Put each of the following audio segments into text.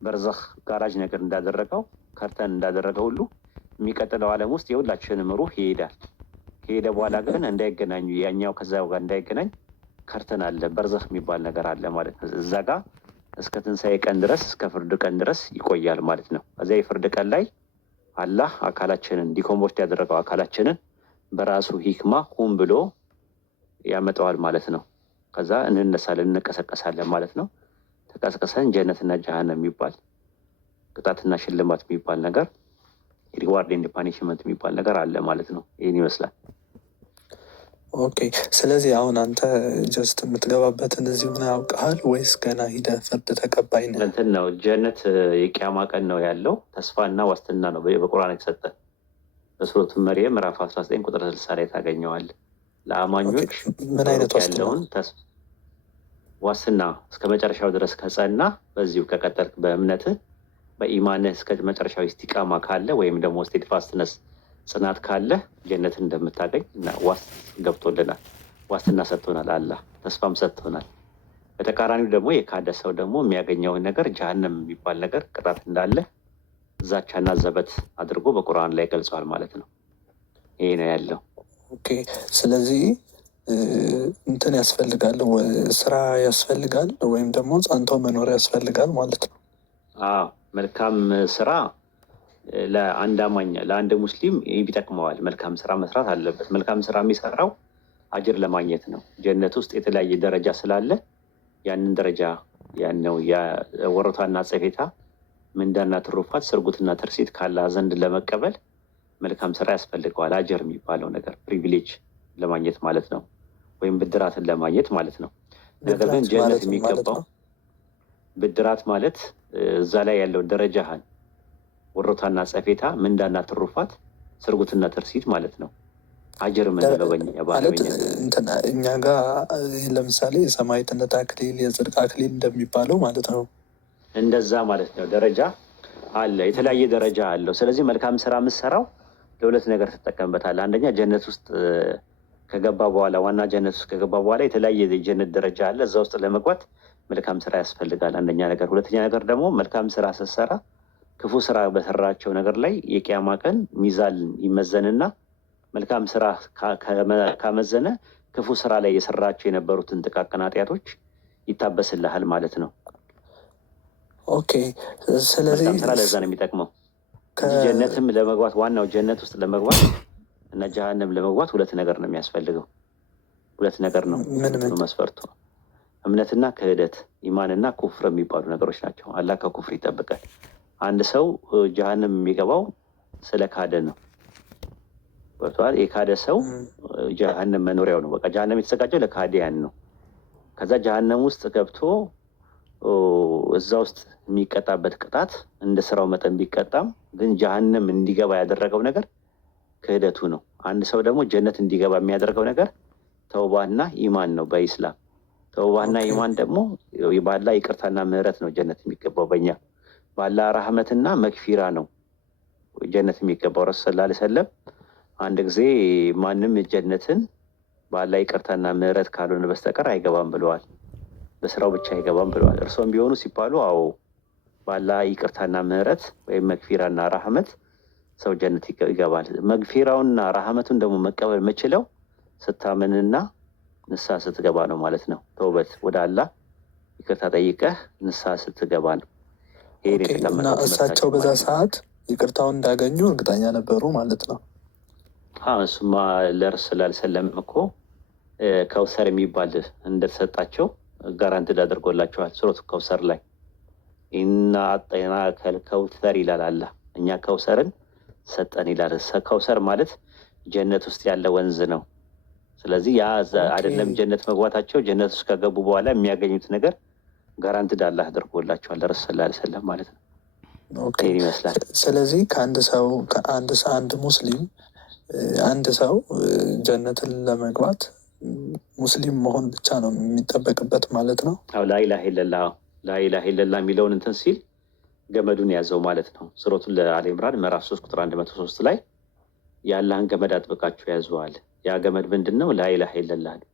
በርዘኽ ጋራጅ ነገር እንዳደረገው ከርተን እንዳደረገው ሁሉ የሚቀጥለው ዓለም ውስጥ የሁላችንም ሩህ ይሄዳል። ከሄደ በኋላ ግን እንዳይገናኙ ያኛው ከዛው ጋር እንዳይገናኝ ከርተን አለ፣ በርዘኽ የሚባል ነገር አለ ማለት ነው። እዛ ጋር እስከ ትንሣኤ ቀን ድረስ እስከ ፍርድ ቀን ድረስ ይቆያል ማለት ነው። እዚያ የፍርድ ቀን ላይ አላህ አካላችንን ዲኮምፖስት ያደረገው አካላችንን በራሱ ሂክማ ሁም ብሎ ያመጣዋል ማለት ነው። ከዛ እንነሳለን እንቀሰቀሳለን ማለት ነው። ተቀስቀሰን ጀነትና ጀሃነም የሚባል ቅጣትና ሽልማት የሚባል ነገር ሪዋርድ ኤንድ ፓኒሽመንት የሚባል ነገር አለ ማለት ነው። ይህን ይመስላል። ኦኬ። ስለዚህ አሁን አንተ ጀስት የምትገባበትን እዚሁ ነው ያውቀሃል ወይስ ገና ሂደህ ፍርድ ተቀባይ ነህ? እንትን ነው ጀነት የቂያማ ቀን ነው ያለው ተስፋና ዋስትና ነው በቁርአን የተሰጠ። በሱረቱ መርየም ምዕራፍ 19 ቁጥር 60 ላይ ታገኘዋለህ። ለአማኞች ምን አይነት ያለውን ዋስትና እስከ መጨረሻው ድረስ ከጸና በዚሁ ከቀጠልክ በእምነትህ በኢማንህ እስከ መጨረሻው ኢስቲቃማ ካለ ወይም ደግሞ ስቴድፋስትነስ ጽናት ካለ ጀነትን እንደምታገኝ እና ዋስ ገብቶልናል። ዋስትና ሰጥቶናል። አላህ ተስፋም ሰጥቶናል። በተቃራኒው ደግሞ የካደ ሰው ደግሞ የሚያገኘውን ነገር ጀሃነም የሚባል ነገር ቅጣት እንዳለ ዛቻና ዘበት አድርጎ በቁርአን ላይ ገልጸዋል ማለት ነው። ይሄ ነው ያለው። ኦኬ። ስለዚህ እንትን ያስፈልጋል፣ ስራ ያስፈልጋል፣ ወይም ደግሞ ጸንቶ መኖር ያስፈልጋል ማለት ነው። አዎ መልካም ስራ ለአንድ አማኝ ለአንድ ሙስሊም ይጠቅመዋል። መልካም ስራ መስራት አለበት። መልካም ስራ የሚሰራው አጅር ለማግኘት ነው። ጀነት ውስጥ የተለያየ ደረጃ ስላለ ያንን ደረጃ ያነው ወረቷና ጸፌታ ምንዳና ትሩፋት ስርጉትና ትርሲት ካላ ዘንድ ለመቀበል መልካም ስራ ያስፈልገዋል። አጀር የሚባለው ነገር ፕሪቪሌጅ ለማግኘት ማለት ነው፣ ወይም ብድራትን ለማግኘት ማለት ነው። ነገር ግን ጀነት የሚገባው ብድራት ማለት እዛ ላይ ያለው ደረጃህን ወሮታና ጸፌታ ምንዳና ትሩፋት ስርጉትና ትርሲት ማለት ነው። አጀር የምንለው በኛ ባለኛ እኛ ጋር ለምሳሌ የሰማዕትነት አክሊል የጽድቅ አክሊል እንደሚባለው ማለት ነው። እንደዛ ማለት ነው። ደረጃ አለ፣ የተለያየ ደረጃ አለው። ስለዚህ መልካም ስራ የምትሰራው ለሁለት ነገር ትጠቀምበታለህ። አንደኛ ጀነት ውስጥ ከገባ በኋላ ዋና ጀነት ውስጥ ከገባ በኋላ የተለያየ የጀነት ደረጃ አለ። እዛ ውስጥ ለመግባት መልካም ስራ ያስፈልጋል። አንደኛ ነገር። ሁለተኛ ነገር ደግሞ መልካም ስራ ስትሰራ ክፉ ስራ በሰራቸው ነገር ላይ የቂያማ ቀን ሚዛን ይመዘንና መልካም ስራ ካመዘነ ክፉ ስራ ላይ የሰራቸው የነበሩትን ጥቃቅን ኃጢአቶች ይታበስልሃል ማለት ነው። ኦኬ። ስለዚህ መልካም ስራ ለዛ ነው የሚጠቅመው። ጀነትም ለመግባት ዋናው ጀነት ውስጥ ለመግባት እና ጀሃነም ለመግባት ሁለት ነገር ነው የሚያስፈልገው። ሁለት ነገር ነው መስፈርቱ። እምነትና ክህደት፣ ኢማንና ኩፍር የሚባሉ ነገሮች ናቸው። አላህ ከኩፍር ይጠብቃል። አንድ ሰው ጀሃነም የሚገባው ስለ ካደ ነው። ወጥቷል። የካደ ሰው ጀሃነም መኖሪያው ነው። በቃ ጀሃነም የተዘጋጀው ለካዲያን ነው። ከዛ ጀሃነም ውስጥ ገብቶ እዛ ውስጥ የሚቀጣበት ቅጣት እንደ ስራው መጠን ቢቀጣም ግን ጀሃነም እንዲገባ ያደረገው ነገር ክህደቱ ነው። አንድ ሰው ደግሞ ጀነት እንዲገባ የሚያደርገው ነገር ተውባና ኢማን ነው። በኢስላም ተውባና ኢማን ደግሞ ባላ ይቅርታና ምህረት ነው ጀነት የሚገባው። በእኛ ባላ ረህመትና መግፊራ ነው ጀነት የሚገባው። ረሱል ሰለላሁ ዐለይሂ ወሰለም አንድ ጊዜ ማንም ጀነትን ባላ ይቅርታና ምህረት ካልሆነ በስተቀር አይገባም ብለዋል። በስራው ብቻ አይገባም ብለዋል። እርሶም ቢሆኑ ሲባሉ አዎ ባላ ይቅርታና ምህረት ወይም መግፊራና ረህመት ሰው ጀነት ይገባል። መግፊራውና ረህመቱን ደግሞ መቀበል የምችለው ስታምንና ንስሐ ስትገባ ነው ማለት ነው። ተውበት ወደ አላህ ይቅርታ ጠይቀህ ንስሐ ስትገባ ነው። እና እሳቸው በዛ ሰዓት ይቅርታውን እንዳገኙ እርግጠኛ ነበሩ ማለት ነው። እሱማ ለረሱል ሰለላሁ ዐለይሂ ወሰለም እኮ ከውሰር የሚባል እንደተሰጣቸው ጋራንት አድርጎላቸዋል። ሱረቱ ከውሰር ላይ ኢና አጠይናከል ከውሰር ይላል አላህ። እኛ ከውሰርን ሰጠን ይላል። ከውሰር ማለት ጀነት ውስጥ ያለ ወንዝ ነው። ስለዚህ ያ አይደለም ጀነት መግባታቸው ጀነት ውስጥ ከገቡ በኋላ የሚያገኙት ነገር ጋራንትድ አላህ አድርጎላቸዋል ለረሱል ሰለላሁ ዐለይሂ ወሰለም ማለት ነው። ይሄን ይመስላል። ስለዚህ አንድ ሙስሊም አንድ ሰው ጀነትን ለመግባት ሙስሊም መሆን ብቻ ነው የሚጠበቅበት ማለት ነው። ላኢላሃ ኢለላህ የሚለውን እንትን ሲል ገመዱን ያዘው ማለት ነው። ሱረቱን ለአሊ ኢምራን ምዕራፍ 3 ቁጥር 103 ላይ የአላህን ገመድ አጥብቃችሁ ያዘዋል። ያ ገመድ ምንድን ነው? ላኢላሃ ኢለላህ ነው።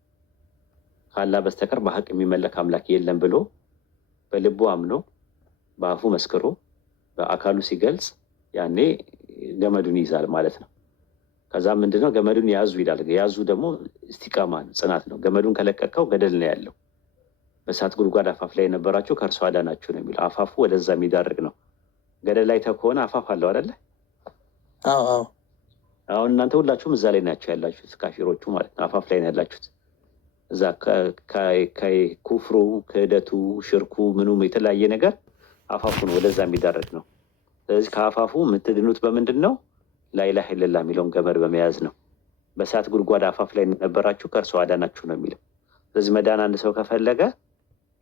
ከአላህ በስተቀር በሀቅ የሚመለክ አምላክ የለም ብሎ በልቡ አምኖ በአፉ መስክሮ በአካሉ ሲገልጽ ያኔ ገመዱን ይይዛል ማለት ነው። ከዛ ምንድነው ገመዱን ያዙ ይላል። ያዙ ደግሞ እስቲቃማ ጽናት ነው። ገመዱን ከለቀቀው ገደል ነው ያለው። በእሳት ጉድጓድ አፋፍ ላይ የነበራችሁ ከእርሱ አዳናችሁ ነው የሚለው። አፋፉ ወደዛ የሚዳርግ ነው። ገደል ላይ ከሆነ አፋፍ አለው አይደለ? አሁን እናንተ ሁላችሁም እዛ ላይ ናቸው ያላችሁት፣ ካፊሮቹ ማለት ነው። አፋፍ ላይ ነው ያላችሁት። እዛ ኩፍሩ፣ ክህደቱ፣ ሽርኩ፣ ምኑም የተለያየ ነገር አፋፉ ነው ወደዛ የሚዳረግ ነው። ስለዚህ ከአፋፉ የምትድኑት በምንድን ነው? ላኢላሃ ኢለላህ የሚለውን ገመድ በመያዝ ነው። በእሳት ጉድጓድ አፋፍ ላይ ነበራችሁ ከእርሱ አዳናችሁ ነው የሚለው። ስለዚህ መዳን አንድ ሰው ከፈለገ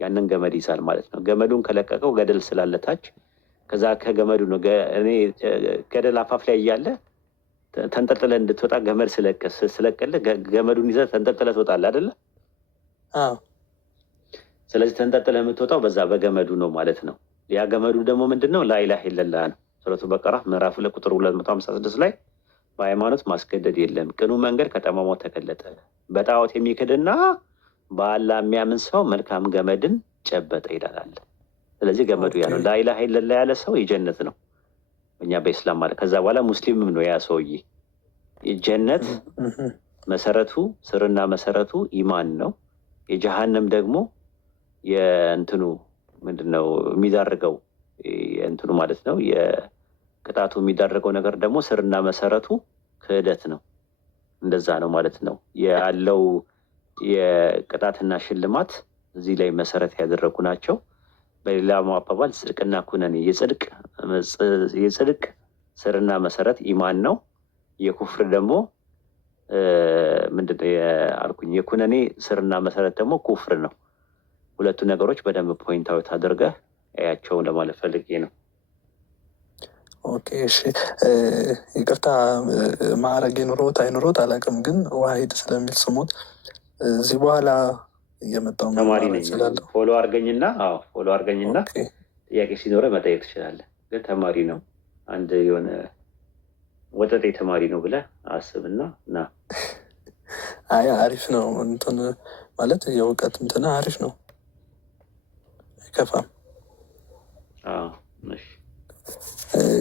ያንን ገመድ ይዛል ማለት ነው። ገመዱን ከለቀቀው ገደል ስላለታች ከዛ ከገመዱ ነው እኔ ገደል አፋፍ ላይ እያለ ተንጠልጥለ እንድትወጣ ገመድ ስለቀለ ገመዱን ይዘህ ተንጠልጥለ ትወጣለህ አይደለ? ስለዚህ ተንጠልጥለ የምትወጣው በዛ በገመዱ ነው ማለት ነው። ያ ገመዱ ደግሞ ምንድን ነው? ላኢላሃ ኢለላህ ነው። ሱረቱ በቀራ ምዕራፍ 2 ቁጥር 256 ላይ በሃይማኖት ማስገደድ የለም፣ ቅኑ መንገድ ከጠማማው ተገለጠ። በጣዖት የሚክድና በአላህ የሚያምን ሰው መልካም ገመድን ጨበጠ ይላል። ስለዚህ ገመዱ ያ ነው። ላኢላሃ ኢለላህ ያለ ሰው የጀነት ነው እኛ በኢስላም ማለት። ከዛ በኋላ ሙስሊምም ነው ያ ሰውዬ። የጀነት መሰረቱ ስርና መሰረቱ ኢማን ነው። የጀሃነም ደግሞ የእንትኑ ምንድነው የሚዳርገው የእንትኑ ማለት ነው የቅጣቱ የሚዳረገው ነገር ደግሞ ስርና መሰረቱ ክህደት ነው። እንደዛ ነው ማለት ነው ያለው። የቅጣትና ሽልማት እዚህ ላይ መሰረት ያደረጉ ናቸው። በሌላ አባባል ጽድቅና ኩነኔ፣ የጽድቅ ስርና መሰረት ኢማን ነው። የኩፍር ደግሞ ምንድነው አልኩኝ፣ የኩነኔ ስርና መሰረት ደግሞ ኩፍር ነው። ሁለቱ ነገሮች በደንብ ፖይንት አውት አድርገህ ያቸውን ለማለት ፈልጌ ነው። ኦኬ እሺ፣ ይቅርታ ማዕረግ ኑሮት አይኑሮት አላውቅም፣ ግን ዋሂድ ስለሚል ስሙት እዚህ በኋላ እየመጣው ተማሪ ነኝ። ፎሎ አድርገኝና ፎሎ አድርገኝና ጥያቄ ሲኖረ መጠየቅ ትችላለህ። ግን ተማሪ ነው፣ አንድ የሆነ ወጠጤ ተማሪ ነው ብለህ አስብና ና። አይ አሪፍ ነው እንትን ማለት የእውቀት እንትን አሪፍ ነው፣ አይከፋም።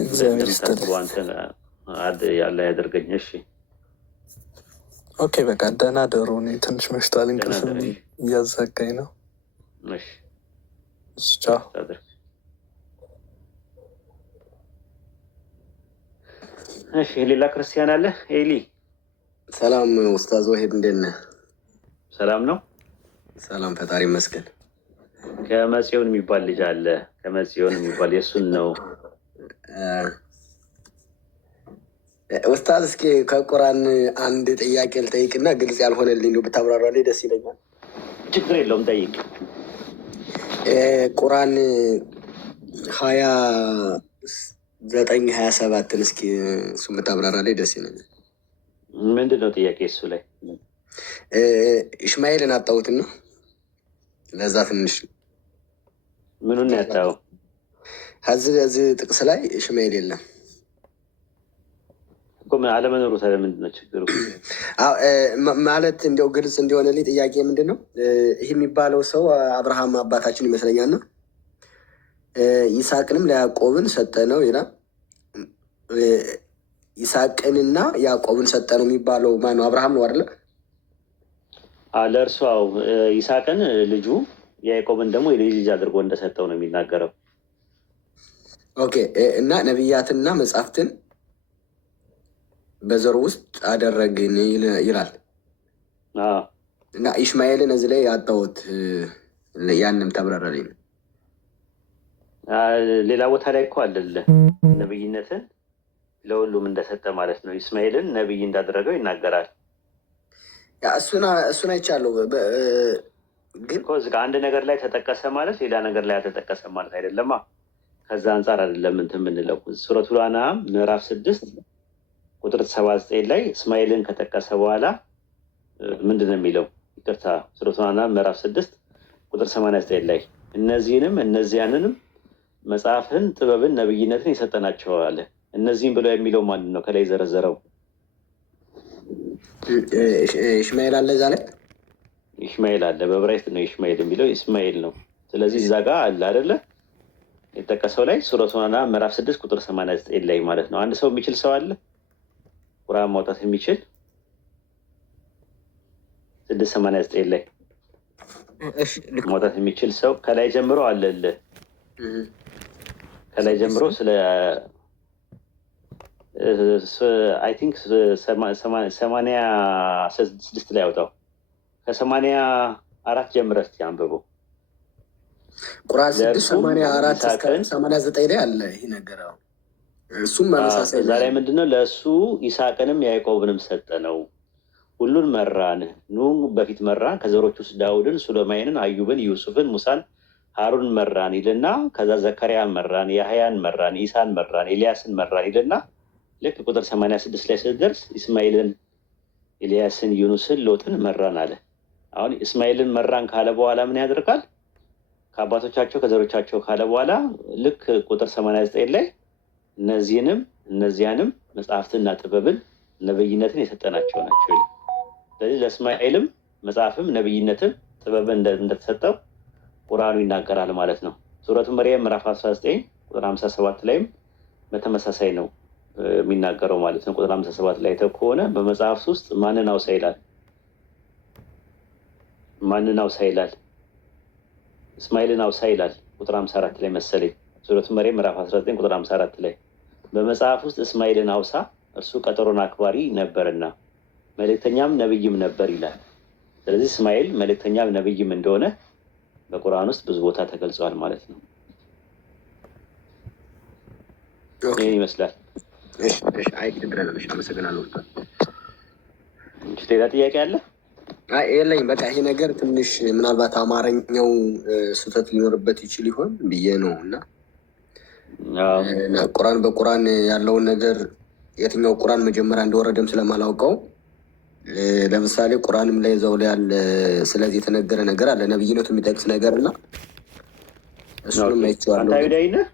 እግዚአብሔር ይስጥልኝ። ያለ ያደርገኝ። እሺ ኦኬ በቃ ደህና ደሩ። እኔ ትንሽ መሽቷል፣ እንቅልፍም እያዛጋኝ ነው። ቻው። እሺ ሌላ ክርስቲያን አለ? ኤሊ ሰላም ኡስታዝ ወሂድ እንዴት ነህ? ሰላም ነው። ሰላም ፈጣሪ ይመስገን። ከመጽዮን የሚባል ልጅ አለ። ከመጽዮን የሚባል የእሱን ነው። ኡስታዝ እስኪ ከቁርአን አንድ ጥያቄ ልጠይቅና ግልጽ ያልሆነልኝ ነው ብታብራራልኝ ደስ ይለኛል። ችግር የለውም ጠይቅ። ቁርአን 29-27 እስኪ እሱ ብታብራራልኝ ደስ ይለኛል። ምንድን ነው ጥያቄ እሱ ላይ? ኢስማኤልን አጣሁትና ለዛ ትንሽ ምኑን ያጣው? እዚህ ጥቅስ ላይ ኢስማኤል የለም እኮ። አለመኖሩ ታዲያ ምንድን ነው ችግሩ? ማለት እንዲያው ግልጽ እንዲሆንልኝ ጥያቄ ምንድን ነው ይህ የሚባለው ሰው አብርሃም አባታችን ይመስለኛል ነው ይስሐቅንም ለያዕቆብን ሰጠ ነው ይላል። ይስሐቅንና ያዕቆብን ሰጠ ነው የሚባለው ማነው? አብርሃም ነው አይደለ? ለእርሱ ይስሐቅን ልጁ ያዕቆብን ደግሞ የልጅ ልጅ አድርጎ እንደሰጠው ነው የሚናገረው። ኦኬ እና ነቢያትንና መጽሐፍትን በዘሩ ውስጥ አደረግን ይላል እና ኢስማኤልን እዚህ ላይ ያጣሁት ያንም ተብራራልኝ። ሌላ ቦታ ላይ እኮ አለለ ነብይነትን ለሁሉም እንደሰጠ ማለት ነው። ኢስማኤልን ነብይ እንዳደረገው ይናገራል። እሱን አይቻለሁ። ግን አንድ ነገር ላይ ተጠቀሰ ማለት ሌላ ነገር ላይ አልተጠቀሰ ማለት አይደለማ። ከዛ አንጻር አይደለም እንትን የምንለው። ሱረቱል አንዓም ምዕራፍ 6 ቁጥር 79 ላይ እስማኤልን ከጠቀሰ በኋላ ምንድን ነው የሚለው? ይቅርታ፣ ሱረቱል አንዓም ምዕራፍ 6 ቁጥር 89 ላይ እነዚህንም እነዚያንንም መጽሐፍን፣ ጥበብን፣ ነብይነትን የሰጠናቸዋል። እነዚህም ብለው የሚለው ማን ነው? ከላይ ዘረዘረው ኢስማኤል አለ እዛ ላይ ኢስማኤል አለ። በዕብራይስጥ ነው ኢስማኤል የሚለው ኢስማኤል ነው። ስለዚህ እዛ ጋር አለ አይደለ? የጠቀሰው ላይ ሱረቱ አንዓም ምዕራፍ 6 ቁጥር 89 ላይ ማለት ነው። አንድ ሰው የሚችል ሰው አለ ቁርአን ማውጣት የሚችል 689 ላይ ማውጣት የሚችል ሰው ከላይ ጀምሮ አለልህ። ከላይ ጀምሮ ስለ አይ ቲንክ 86 ላይ ያውጣው። ከ84 ጀምረህ እስኪ አንብበው። ቁርአን 6:84 እስከ 89 ላይ አለ ይሄ ነገር። እሱም መመሳሳይ እዛ ላይ ምንድነው? ለእሱ ይስሐቅንም ያዕቆብንም ሰጠ ነው። ሁሉን መራን፣ ኑ በፊት መራን፣ ከዘሮች ውስጥ ዳውድን፣ ሱለይማንን፣ አዩብን፣ ዩሱፍን፣ ሙሳን፣ ሃሩን መራን ይልና ከዛ ዘከርያን መራን፣ ያህያን መራን፣ ኢሳን መራን፣ ኤልያስን መራን ይልና ልክ ቁጥር 86 ላይ ስትደርስ ኢስማኤልን፣ ኤልያስን፣ ዩኑስን፣ ሎጥን መራን አለ። አሁን እስማኤልን መራን ካለ በኋላ ምን ያደርጋል? ከአባቶቻቸው ከዘሮቻቸው ካለ በኋላ ልክ ቁጥር 89 ላይ እነዚህንም እነዚያንም መጽሐፍትንና ጥበብን ነብይነትን የሰጠናቸው ናቸው ይላል። ስለዚህ ለእስማኤልም መጽሐፍም ነብይነትም ጥበብን እንደተሰጠው ቁርአኑ ይናገራል ማለት ነው። ሱረቱ መርየም ምዕራፍ 19 ቁጥር 57 ላይም በተመሳሳይ ነው የሚናገረው ማለት ነው። ቁጥር 57 ላይ ከሆነ በመጽሐፍ ውስጥ ማንን አውሳ ይላል? ማንን አውሳ ይላል? እስማኤልን አውሳ ይላል። ቁጥር 54 ላይ መሰለኝ ሱረቱ መርየም ምዕራፍ 19 ቁጥር 54 ላይ በመጽሐፍ ውስጥ እስማኤልን አውሳ እርሱ ቀጠሮን አክባሪ ነበርና መልእክተኛም ነብይም ነበር ይላል። ስለዚህ እስማኤል መልእክተኛም ነብይም እንደሆነ በቁርአን ውስጥ ብዙ ቦታ ተገልጿል ማለት ነው። ይህን ይመስላል። አመሰግናለሁ። ሌላ ጥያቄ አለ? የለኝም። በቃ ይሄ ነገር ትንሽ ምናልባት አማርኛው ስህተት ሊኖርበት ይችል ይሆን ብዬ ነው እና ቁርአን በቁርአን ያለውን ነገር የትኛው ቁርአን መጀመሪያ እንደወረደም ስለማላውቀው ለምሳሌ ቁርአንም ላይ እዛው ላይ ያለ ስለዚህ የተነገረ ነገር አለ ነብይነቱ የሚጠቅስ ነገር እና እሱንም አይቼዋለሁ። አይሁዳዊ ነህ?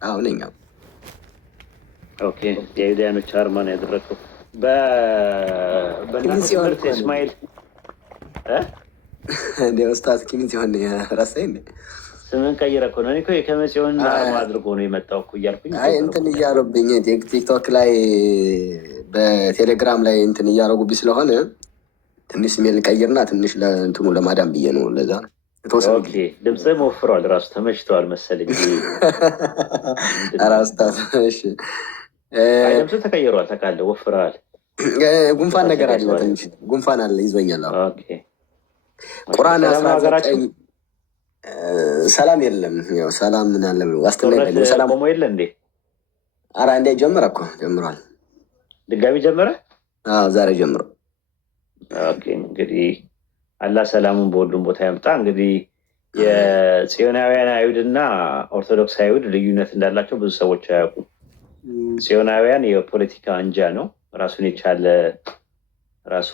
አዎ ነኝ። ኦኬ። የአይሁዳኖች አርማን ያደረገው በእናንተ ትምህርት እስማኤል እንደ ኡስታዝ ኪሚን ሲሆን ረሳኝ እንዴ? ስምን ቀይረህ እኮ ነው። እኔ እኮ የከመጽዮን አርማ አድርጎ ነው የመጣው እኮ እያልኩኝ እንትን እያሉብኝ ቲክቶክ ላይ በቴሌግራም ላይ እንትን እያደረጉብኝ ስለሆነ ትንሽ ስሜን ልቀይርና ትንሽ ለእንትኑ ለማዳም ብዬ ነው። ለዛ ነው ድምፅህም ወፍሯል ራሱ ተመችተዋል መሰለኝ። ራስታት ድምፅህ ተቀይሯል። ታውቃለህ፣ ወፍረሃል። ጉንፋን ነገር አለ፣ ትንሽ ጉንፋን አለ ይዞኛል። ቁርአን 19 ሰላም የለም። ያው ሰላም ምን አለ ዋስትና የለም። ሰላም ቆሞ የለ እንዴ? ኧረ እንዴ ጀመረ እኮ ጀምሯል። ድጋሚ ጀመረ? አዎ ዛሬ ጀምሮ። ኦኬ እንግዲህ አላህ ሰላሙን በሁሉም ቦታ ያምጣ። እንግዲህ የጽዮናውያን አይሁድና ኦርቶዶክስ አይሁድ ልዩነት እንዳላቸው ብዙ ሰዎች አያውቁም። ጽዮናውያን የፖለቲካ አንጃ ነው፣ ራሱን የቻለ ራሱ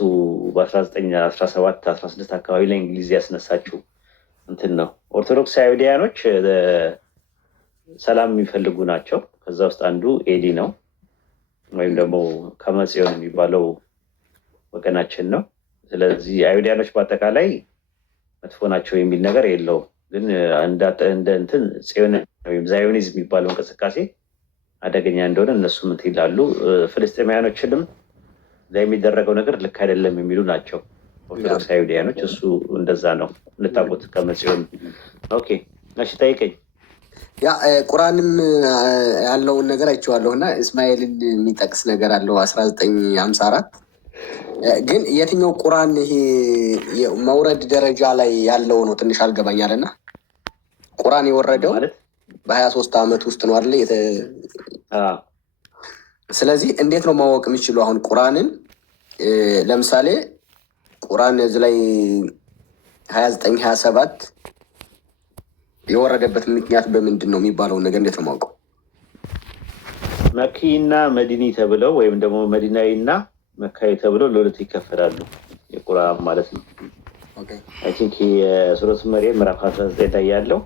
በ1917 16 አካባቢ ላይ እንግሊዝ ያስነሳችው እንትን ነው። ኦርቶዶክስ አይሁዳያኖች ሰላም የሚፈልጉ ናቸው። ከዛ ውስጥ አንዱ ኤዲ ነው፣ ወይም ደግሞ ከመጽዮን የሚባለው ወገናችን ነው። ስለዚህ አይሁዳያኖች በአጠቃላይ መጥፎ ናቸው የሚል ነገር የለውም። ግን እንደ እንትን ጽዮን ወይም ዛዮኒዝም የሚባለው እንቅስቃሴ አደገኛ እንደሆነ እነሱም እንትን ይላሉ። ፍልስጤማውያኖችንም እዛ የሚደረገው ነገር ልክ አይደለም የሚሉ ናቸው ኦርቶዶክስ አይሁዳያኖች። እሱ እንደዛ ነው እንታቁት ከመጽዮን። ኦኬ እሺ ጠይቀኝ። ያ ቁርአንም ያለውን ነገር አይቼዋለሁ እና እስማኤልን የሚጠቅስ ነገር አለው 1954 ግን የትኛው ቁርአን ይሄ መውረድ ደረጃ ላይ ያለው ነው ትንሽ አልገባኛል። እና ቁርአን የወረደው በ23 ዓመት ውስጥ ነው አይደል? ስለዚህ እንዴት ነው ማወቅ የሚችለው? አሁን ቁርአንን ለምሳሌ ቁርአን እዚህ ላይ 29 27 የወረደበት ምክንያት በምንድን ነው የሚባለውን ነገር እንዴት ነው ማውቀው? መኪና መዲኒ ተብለው ወይም ደግሞ መዲናዊ እና መካዊ ተብለው ለሁለት ይከፈላሉ የቁርአን ማለት ነው። አይ ቲንክ የሱረቱ መርየም ምዕራፍ 19 ላይ ያለው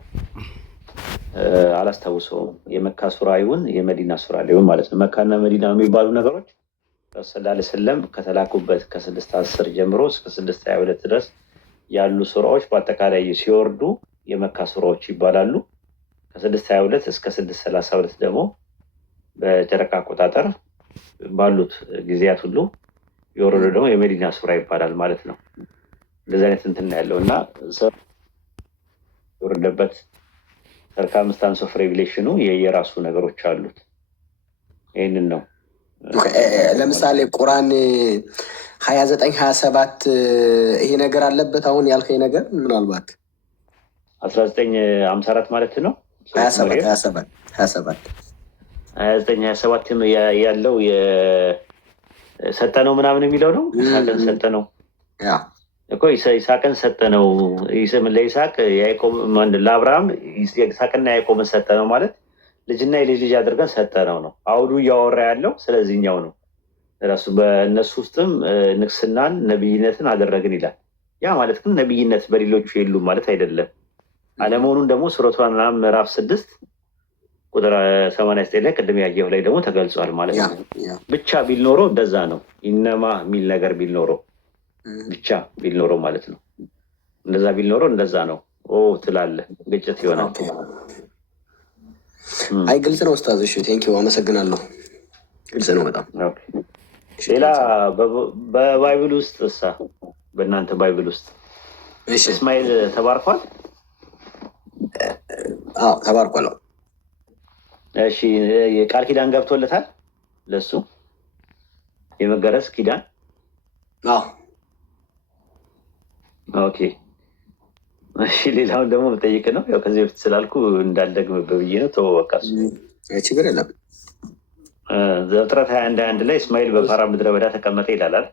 አላስታውሰውም የመካ ሱራ ይሁን የመዲና ሱራ ሊሆን ማለት ነው። መካና መዲና የሚባሉ ነገሮች ሰለላሁ ዐለይሂ ወሰለም ከተላኩበት ከ610 ጀምሮ እስከ 622 ድረስ ያሉ ሱራዎች በአጠቃላይ ሲወርዱ የመካ ሱራዎች ይባላሉ። ከ622 እስከ 632 ደግሞ በጨረቃ አቆጣጠር ባሉት ጊዜያት ሁሉ የወረደ ደግሞ የመዲና ሱራ ይባላል ማለት ነው። እንደዚህ አይነት እንትን ያለው እና የወረደበት ሰርከምስታንስ ኦፍ ሬቪሌሽኑ የራሱ ነገሮች አሉት። ይህንን ነው ለምሳሌ ቁርአን 29-27 ይሄ ነገር አለበት። አሁን ያልከኝ ነገር ምናልባት 1954 ማለት ነው። 29-27 ያለው የሰጠነው ምናምን የሚለው ነው። ይስሐቅን ሰጠነው እኮ ይስሐቅን ሰጠነው። ለይስሐቅ ለአብርሃም ይስሐቅና ያዕቆብን ሰጠነው ማለት ልጅና የልጅ ልጅ አድርገን ሰጠነው ነው። አውዱ እያወራ ያለው ስለዚህኛው ነው። ራሱ በእነሱ ውስጥም ንግስናን ነብይነትን አደረግን ይላል። ያ ማለት ግን ነብይነት በሌሎቹ የሉም ማለት አይደለም። አለመሆኑን ደግሞ ሱረቱ አንዓም ምዕራፍ 6 ቁጥር 89 ላይ ቅድም ያየው ላይ ደግሞ ተገልጿል ማለት ነው። ብቻ ቢል ኖሮ እንደዛ ነው። ኢነማ የሚል ነገር ቢል ኖሮ ብቻ ቢል ኖሮ ማለት ነው። እንደዛ ቢል ኖሮ እንደዛ ነው ትላለህ፣ ግጭት ይሆናል። አይ ግልጽ ነው ኡስታዝ። እሺ ቴንኪው አመሰግናለሁ። ግልጽ ነው በጣም። ሌላ በባይብል ውስጥ በእናንተ ባይብል ውስጥ እስማኤል ተባርኳል? አዎ ተባርኳል። እሺ የቃል ኪዳን ገብቶለታል ለሱ የመገረዝ ኪዳን? አዎ ኦኬ። እሺ ሌላውን ደግሞ መጠይቅ ነው። ያው ከዚህ በፊት ስላልኩ እንዳልደግምብህ ብዬ ነው። ተወቃሱ ችግር የለም። ዘፍጥረት 21 ላይ እስማኤል በፋራን ምድረ በዳ ተቀመጠ ይላል።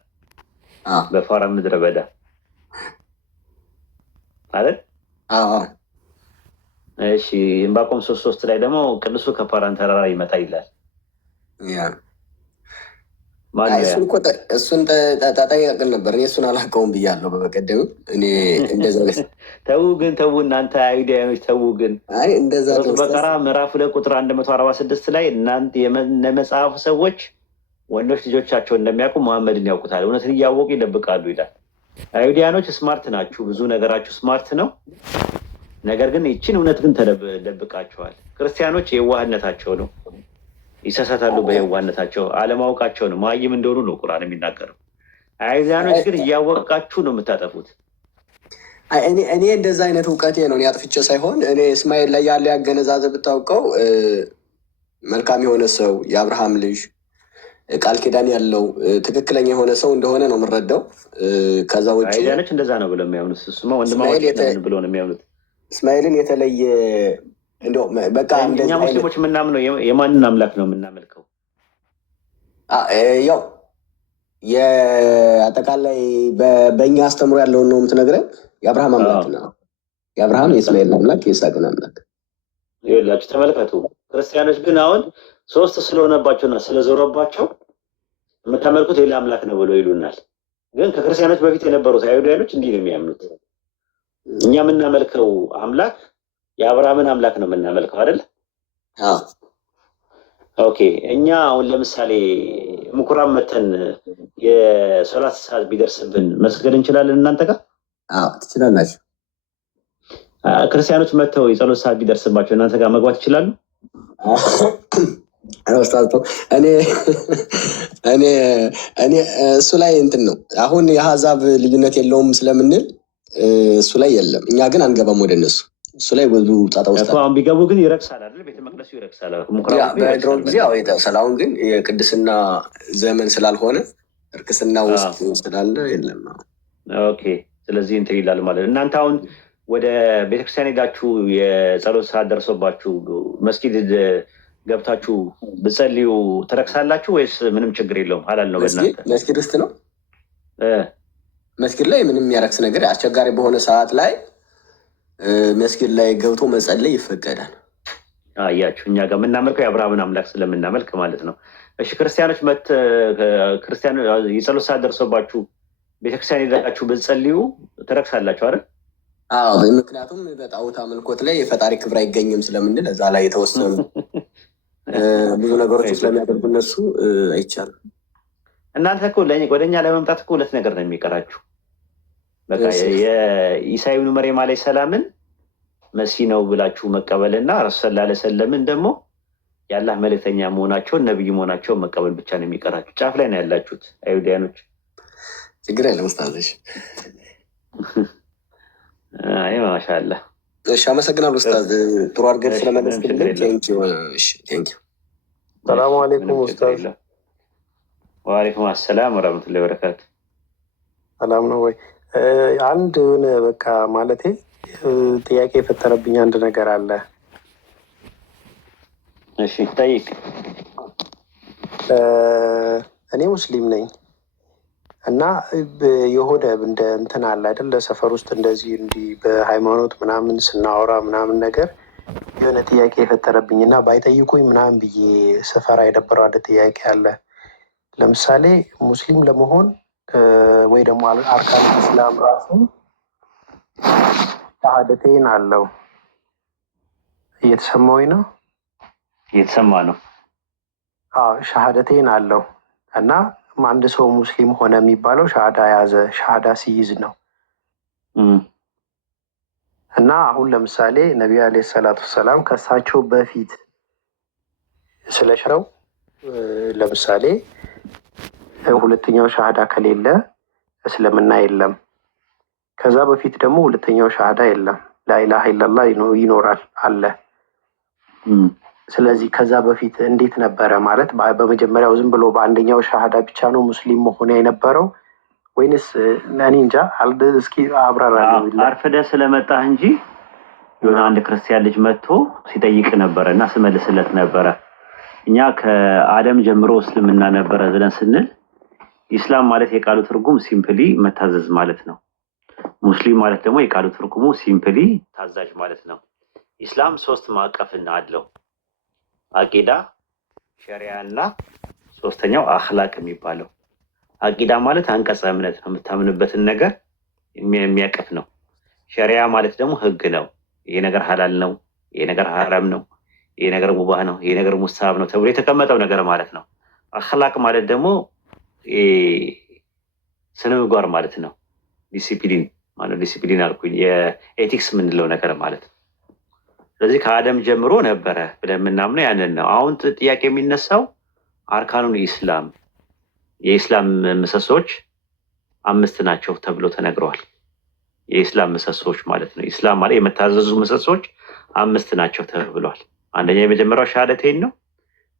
በፋራን ምድረ በዳ አይደል? እሺ ዕንባቆም 3:3 ላይ ደግሞ ቅዱሱ ከፋራን ተራራ ይመጣ ይላል። እሱን ተጠያቅን ነበር። እኔ እሱን አላውቀውም ብያለሁ በቀደም። እኔ እንደዛ ተዉ እናንተ አይሁዳውያኖች ተዉ። ግን በቀራ ምዕራፍ 2 ቁጥር 146 ላይ እናንተ የመጽሐፉ ሰዎች ወንዶች ልጆቻቸውን እንደሚያውቁ መሐመድን ያውቁታል፣ እውነትን እያወቁ ይደብቃሉ ይላል። አይሁዳውያኖች ስማርት ናችሁ፣ ብዙ ነገራችሁ ስማርት ነው። ነገር ግን ይችን እውነት ግን ተደብቃችኋል። ክርስቲያኖች የዋህነታቸው ነው፣ ይሳሳታሉ። በየዋህነታቸው አለማወቃቸው ነው፣ መሀይም እንደሆኑ ነው ቁርአን የሚናገረው። አይሁዳውያኖች ግን እያወቃችሁ ነው የምታጠፉት። እኔ እንደዛ አይነት እውቀቴ ነው ያጥፍቼ ሳይሆን፣ እኔ እስማኤል ላይ ያለ ያገነዛዘብ ብታውቀው መልካም የሆነ ሰው የአብርሃም ልጅ ቃል ኪዳን ያለው ትክክለኛ የሆነ ሰው እንደሆነ ነው የምንረዳው። ከዛ ውጭ አይሁዳውያኖች እንደዛ ነው ብለው የሚያምኑት። እሱማ ወንድማማች ብሎ ነው የሚያምኑት። እስማኤልን የተለየ እንደው በቃ እኛ ሙስሊሞች የምናምነው የማንን አምላክ ነው የምናመልከው? ያው የአጠቃላይ በእኛ አስተምሮ ያለውን ነው የምትነግረን። የአብርሃም አምላክ ነው፣ የአብርሃም የእስማኤል አምላክ የይስሐቅን አምላክ ይላችሁ። ተመልከቱ። ክርስቲያኖች ግን አሁን ሶስት ስለሆነባቸውና ስለዞረባቸው የምታመልኩት ሌላ አምላክ ነው ብሎ ይሉናል። ግን ከክርስቲያኖች በፊት የነበሩት አይሁዳውያኖች እንዲህ ነው የሚያምኑት። እኛ የምናመልከው አምላክ የአብርሃምን አምላክ ነው የምናመልከው አይደል? ኦኬ። እኛ አሁን ለምሳሌ ምኩራብ መተን የሶላት ሰዓት ቢደርስብን መስገድ እንችላለን? እናንተ ጋር ትችላላችሁ። ክርስቲያኖች መጥተው የጸሎት ሰዓት ቢደርስባቸው እናንተ ጋር መግባት ይችላሉ? እኔ እሱ ላይ እንትን ነው አሁን የአሕዛብ ልዩነት የለውም ስለምንል እሱ ላይ የለም። እኛ ግን አንገባም ወደ እነሱ። እሱ ላይ ብዙ ጣጣ ውስጥ አሁን ቢገቡ ግን ይረክሳል አይደል? ቤተ መቅደሱ ይረክሳል። በድሮ ጊዜ አሁን ግን የቅድስና ዘመን ስላልሆነ እርክስና ውስጥ ስላለ የለም። ኦኬ። ስለዚህ እንትን ይላል ማለት እናንተ አሁን ወደ ቤተክርስቲያን ሄዳችሁ የጸሎት ሰዓት ደርሶባችሁ መስጊድ ገብታችሁ ብጸልዩ ትረክሳላችሁ ወይስ ምንም ችግር የለውም? ሀላል ነው በእናንተ? መስጊድ ውስጥ ነው። መስጊድ ላይ ምንም የሚያረክስ ነገር አስቸጋሪ በሆነ ሰዓት ላይ መስጊድ ላይ ገብቶ መጸለይ ይፈቀዳል። አያችሁ፣ እኛ ጋር የምናመልከው የአብርሃምን አምላክ ስለምናመልክ ማለት ነው። እሺ፣ ክርስቲያኖች የጸሎት ሰዓት ደርሶባችሁ ቤተክርስቲያን ሄዳችሁ ብጸልዩ ትረክሳላችሁ አይደል? አዎ፣ ምክንያቱም በጣዖት አምልኮት ላይ የፈጣሪ ክብር አይገኝም ስለምንል እዛ ላይ የተወሰኑ ብዙ ነገሮች ስለሚያደርጉ እነሱ አይቻልም። እናንተ እኮ ወደ እኛ ለመምጣት እኮ ሁለት ነገር ነው የሚቀራችሁ። በቃ የኢሳ ኢብኑ መርየም ዓለይሂ ሰላምን መሲ ነው ብላችሁ መቀበልና ረሱል ሰለላሁ ዐለይሂ ወሰለምን ደግሞ የአላህ መልእክተኛ መሆናቸውን ነብይ መሆናቸውን መቀበል ብቻ ነው የሚቀራችሁ። ጫፍ ላይ ነው ያላችሁት አይሁዳኖች። ችግር የለም ኡስታዝ። አይ ማሻአላህ። እሺ አመሰግናለሁ ኡስታዝ፣ ጥሩ አድርገን ስለመለስክልኝ ቴንኪው። እሺ ቴንኪው። ሰላም አለይኩም ኡስታዝ። ወአለይኩም አሰላም ወራህመቱላሂ ወበረካቱ። ሰላም ነው ወይ? አንድ በቃ ማለቴ ጥያቄ የፈጠረብኝ አንድ ነገር አለ። እሺ ጠይቅ። እኔ ሙስሊም ነኝ እና የሆነ እንደ እንትን አለ አይደል፣ ለሰፈር ውስጥ እንደዚህ እንዲህ በሃይማኖት ምናምን ስናወራ ምናምን ነገር የሆነ ጥያቄ የፈጠረብኝ እና ባይጠይቁኝ ምናምን ብዬ ስፈራ የነበረው አንድ ጥያቄ አለ። ለምሳሌ ሙስሊም ለመሆን ወይ ደግሞ አርካን ኢስላም ራሱ ሻሃደቴን አለው። እየተሰማኝ ነው? እየተሰማ ነው። ሻሃደቴን አለው እና አንድ ሰው ሙስሊም ሆነ የሚባለው ሻሃዳ ያዘ፣ ሻሃዳ ሲይዝ ነው። እና አሁን ለምሳሌ ነቢዩ ዓለይሂ ሰላቱ ወሰላም ከእሳቸው በፊት ስለሽረው ለምሳሌ ሁለተኛው ሻሃዳ ከሌለ እስልምና የለም። ከዛ በፊት ደግሞ ሁለተኛው ሻሃዳ የለም፣ ላኢላሃ ኢለላህ ይኖራል አለ። ስለዚህ ከዛ በፊት እንዴት ነበረ? ማለት በመጀመሪያው ዝም ብሎ በአንደኛው ሻሃዳ ብቻ ነው ሙስሊም መሆን የነበረው ወይንስ? እኔ እንጃ። እስኪ አብራራ። አርፍደህ ስለመጣህ እንጂ የሆነ አንድ ክርስቲያን ልጅ መጥቶ ሲጠይቅ ነበረ እና ስመልስለት ነበረ። እኛ ከአደም ጀምሮ እስልምና ነበረ ብለን ስንል ኢስላም ማለት የቃሉ ትርጉም ሲምፕሊ መታዘዝ ማለት ነው። ሙስሊም ማለት ደግሞ የቃሉ ትርጉሙ ሲምፕሊ ታዛዥ ማለት ነው። ኢስላም 3 ማዕቀፍና አለው። አቂዳ፣ ሸሪያ እና ሶስተኛው አኽላቅ የሚባለው። አቂዳ ማለት አንቀጸ እምነት ነው፣ የምታምንበትን ነገር የሚያቅፍ ነው። ሸሪያ ማለት ደግሞ ህግ ነው። ይሄ ነገር ሐላል ነው፣ ይሄ ነገር ሐራም ነው፣ ይሄ ነገር ሙባህ ነው፣ ይሄ ነገር ሙስታሀብ ነው ተብሎ የተቀመጠው ነገር ማለት ነው። አኽላቅ ማለት ደግሞ ስነ ምግባር ማለት ነው። ዲሲፕሊን ማለት ዲሲፕሊን አልኩኝ፣ የኤቲክስ የምንለው ነገር ማለት ነው። ስለዚህ ከአደም ጀምሮ ነበረ ብለን የምናምነው ያንን ነው። አሁን ጥያቄ የሚነሳው አርካኑን ኢስላም፣ የኢስላም ምሰሶች 5 ናቸው ተብሎ ተነግረዋል። የኢስላም ምሰሶች ማለት ነው። ኢስላም ማለት የመታዘዙ ምሰሶች 5 ናቸው ተብሏል። አንደኛው የመጀመሪያው ሻሃደቴን ነው፣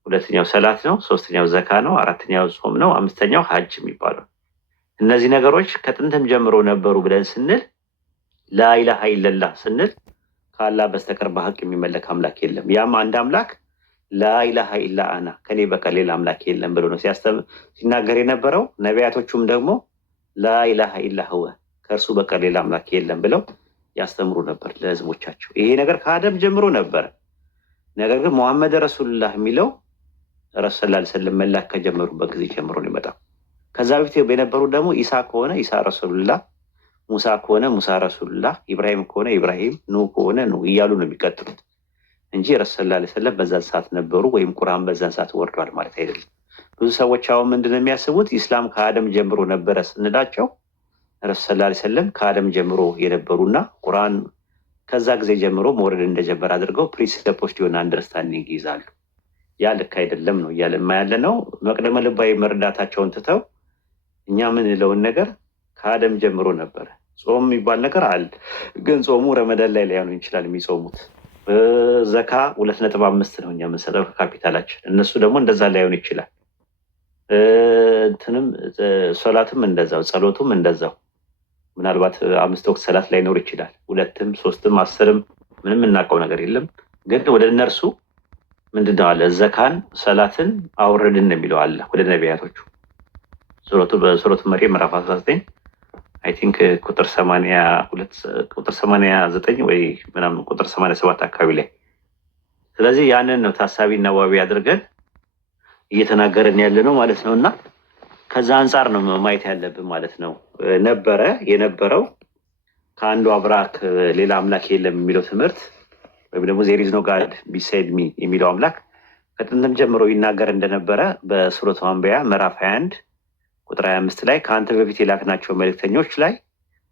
ሁለተኛው ሰላት ነው፣ ሶስተኛው ዘካ ነው፣ አራተኛው ጾም ነው፣ አምስተኛው ሀጅ የሚባለው። እነዚህ ነገሮች ከጥንትም ጀምሮ ነበሩ ብለን ስንል ላኢላሃ ኢለላህ ስንል ከአላህ በስተቀር በሀቅ የሚመለክ አምላክ የለም፣ ያም አንድ አምላክ ላኢላሃ ኢላ አና ከኔ በቀር ሌላ አምላክ የለም ብሎ ነው ሲናገር የነበረው። ነቢያቶቹም ደግሞ ላኢላሃ ኢላ ሁወ ከእርሱ በቀር ሌላ አምላክ የለም ብለው ያስተምሩ ነበር ለህዝቦቻቸው። ይሄ ነገር ከአደም ጀምሮ ነበረ። ነገር ግን ሙሐመድ ረሱሉላህ የሚለው ረሱል ሰለላሁ ዐለይሂ ወሰለም መላክ ከጀመሩበት ጊዜ ጀምሮ ነው የመጣው። ከዛ በፊት የነበሩ ደግሞ ኢሳ ከሆነ ኢሳ ረሱሉላህ፣ ሙሳ ከሆነ ሙሳ ረሱሉላህ፣ ኢብራሂም ከሆነ ኢብራሂም፣ ኑህ ከሆነ ኑህ እያሉ ነው የሚቀጥሉት እንጂ ረሱል ሰለላሁ ዐለይሂ ወሰለም በዛን ሰዓት ነበሩ ወይም ቁርአን በዛን ሰዓት ወርዷል ማለት አይደለም። ብዙ ሰዎች አሁን ምንድነው የሚያስቡት? ኢስላም ከአደም ጀምሮ ነበረ ስንላቸው ረሱል ሰለላሁ ዐለይሂ ወሰለም ከአደም ጀምሮ የነበሩና ቁርአን ከዛ ጊዜ ጀምሮ መውረድ እንደጀመረ አድርገው ፕሪንሲፕሎች የሆነ አንደርስታንዲንግ ይይዛሉ። ያ ልክ አይደለም ነው እያለማ ያለ ነው። መቅደመ ልባዊ መረዳታቸውን ትተው እኛ ምንለውን ነገር ከአደም ጀምሮ ነበረ። ጾም የሚባል ነገር አለ፣ ግን ጾሙ ረመዳን ላይ ላይሆን ይችላል የሚጾሙት። ዘካ 2.5 ነው እኛ የምንሰጠው ከካፒታላችን፣ እነሱ ደግሞ እንደዛ ላይሆን ይችላል። እንትንም ሶላትም እንደዛው፣ ጸሎቱም እንደዛው። ምናልባት 5 ወቅት ሰላት ላይኖር ይችላል፣ 2ም 3ም 10ም ምንም እናውቀው ነገር የለም። ግን ወደ እነርሱ ምንድነው አለ ዘካን ሰላትን አውረድን ነው የሚለው አለ ወደ ነቢያቶቹ። በሱረቱ መርየም ምዕራፍ 19 አይ ቲንክ ቁጥር 89 ወይ ምናምን ቁጥር 87 አካባቢ ላይ። ስለዚህ ያንን ነው ታሳቢ እና ዋቢ አድርገን እየተናገረን ያለ ነው ማለት ነው። እና ከዛ አንጻር ነው ማየት ያለብን ማለት ነው። ነበረ የነበረው ከአንዱ አብራክ ሌላ አምላክ የለም የሚለው ትምህርት ወይም ደግሞ ዜር ኢዝ ኖ ጋድ ቢሳይድ ሚ የሚለው አምላክ ከጥንትም ጀምሮ ይናገር እንደነበረ በሱረቱ አንቢያ ምዕራፍ 21 ቁጥር 25 ላይ ከአንተ በፊት የላክናቸው መልእክተኞች ላይ